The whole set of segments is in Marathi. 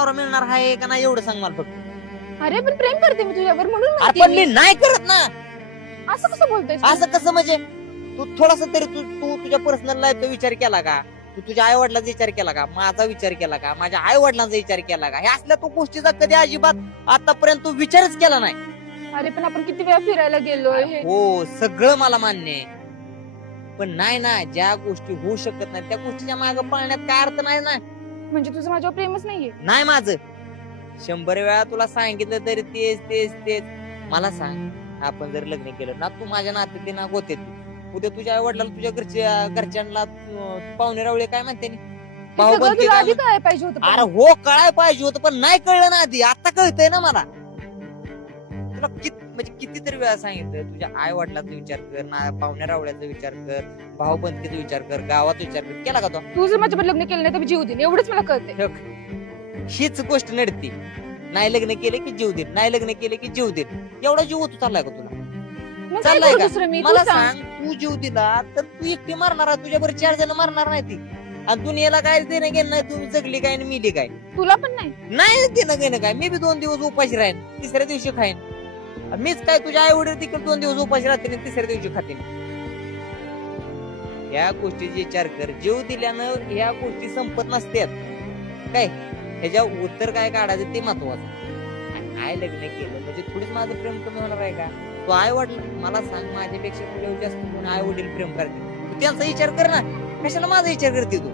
नवरा मिळणार आहे का नाही एवढं सांग मला फक्त. अरे पण प्रेम करते मी तुझ्यावर म्हणून म्हणते आपण मी मी. नाही करत ना. असं कसं बोलतोय असं कसं म्हणजे तू थोडासा तरी तू तुझ्या पर्सनल लाईफचा विचार केला का? तू तुझ्या आई वडिलांचा विचार केला का? माझा विचार केला का? माझ्या आई वडिलांचा विचार केला का? हे असल्या तू गोष्टीचा कधी अजिबात आतापर्यंत तू विचारच केला नाही. अरे पण आपण किती वेळा फिरायला गेलोय हे. हो सगळं मला मान्य आहे, पण नाही ना, ज्या गोष्टी होऊ शकत नाही त्या गोष्टीच्या मागे पळण्यात काय अर्थ नाही ना. म्हणजे तुझं माझ्यावर प्रेमच नाहीये. नाही माझं 100 वेळा तुला सांगितलं तरी तेच तेच तेच. मला सांग, आपण जर लग्न केलं ना, तू माझ्या नात्यातली ना होते, उद्या तुझ्या आई वडिलांना तुझ्या घरच्यांना पाहुणे रावळे काय म्हणते हे सगळं तुला आधी कळायला पाहिजे होतं अरे पण. हो कळाय पाहिजे होतं, पण नाही कळलं ना आधी. आता कळतंय ना मला. तुला म्हणजे कितीतरी वेळा सांगितलं, तुझ्या आई वडिलांचा विचार कर ना, पाहुण्या रावळ्याचा विचार कर, भाऊ बंदकीचा विचार कर, गावाचा विचार कर. केला का तो? तू जर माझ्यावर लग्न केलं नाही तर मी जीव देईन एवढंच मला कळतंय. हीच गोष्ट नडती. नाही लग्न केले की जीव देत, नाही लग्न केले की जीव देत. एवढा जीव होतो चाललाय का तुला? मग काय चाललाय करू का? दुसरं मी? तू मला सांग. सांग, तू जीव दिला तर तू एकटी मारणार आहे, तुझ्या बरोबर 4 जण मारणार नाही ती. आणि दुनियेला काय देणं गेलं नाही, तुम्ही जगली काय आणि मिली काय. तुला पण नाही. नाही देणं गेलं काय. मी बी 2 दिवस उपाशी राहीन, तिसऱ्या दिवशी खाईन. मीच काय, तुझ्या आई वडील देखील 2 दिवस उपाशी राहतील आणि तिसऱ्या दिवशी खातील. या गोष्टीचा विचार कर. जीव दिल्यानं ह्या गोष्टी संपत नसतात काय. ह्याच्या उत्तर काय काढायचं ते महत्वाचं. काय लग्न केलं म्हणजे थोडीच माझं प्रेम कमी होणार आहे का? तू आई वडील मला सांग, माझ्यापेक्षा तुझ्या जास्त कोण आई वडील प्रेम करते, तू त्यांचा विचार कर ना. कशाला माझा विचार करते तू?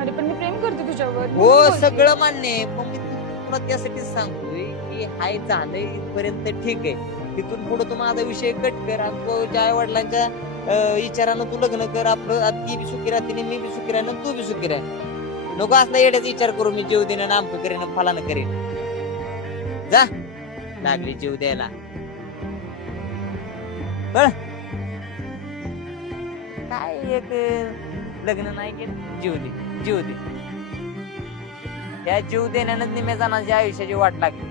अरे पण मी प्रेम करते तुझ्यावर. हो म्हणून बोलते. सगळं मान्य आहे, पण मी तुला त्यासाठी सांगतोय की हाय झालंय इथपर्यंत ठीक आहे. तिथून पुढे तू माझा विषय कट कर आणि तुझ्या आई वडिलांच्या विचारानं तू लग्न कर. आपलं ती बी सुखी राहते, मी बी सुखी राहीन, तू बी सुखी राहीन. नको असला येड्याचा विचार करू मी जीव देणं आमचं करेन फलानं करेन. जा लागली जीव द्यायला. कळ काय एक लग्न नाही केलं, जीव दे जीव दे. या जीव देण्यानं निम्या जणांच्या आयुष्याची वाट लागली.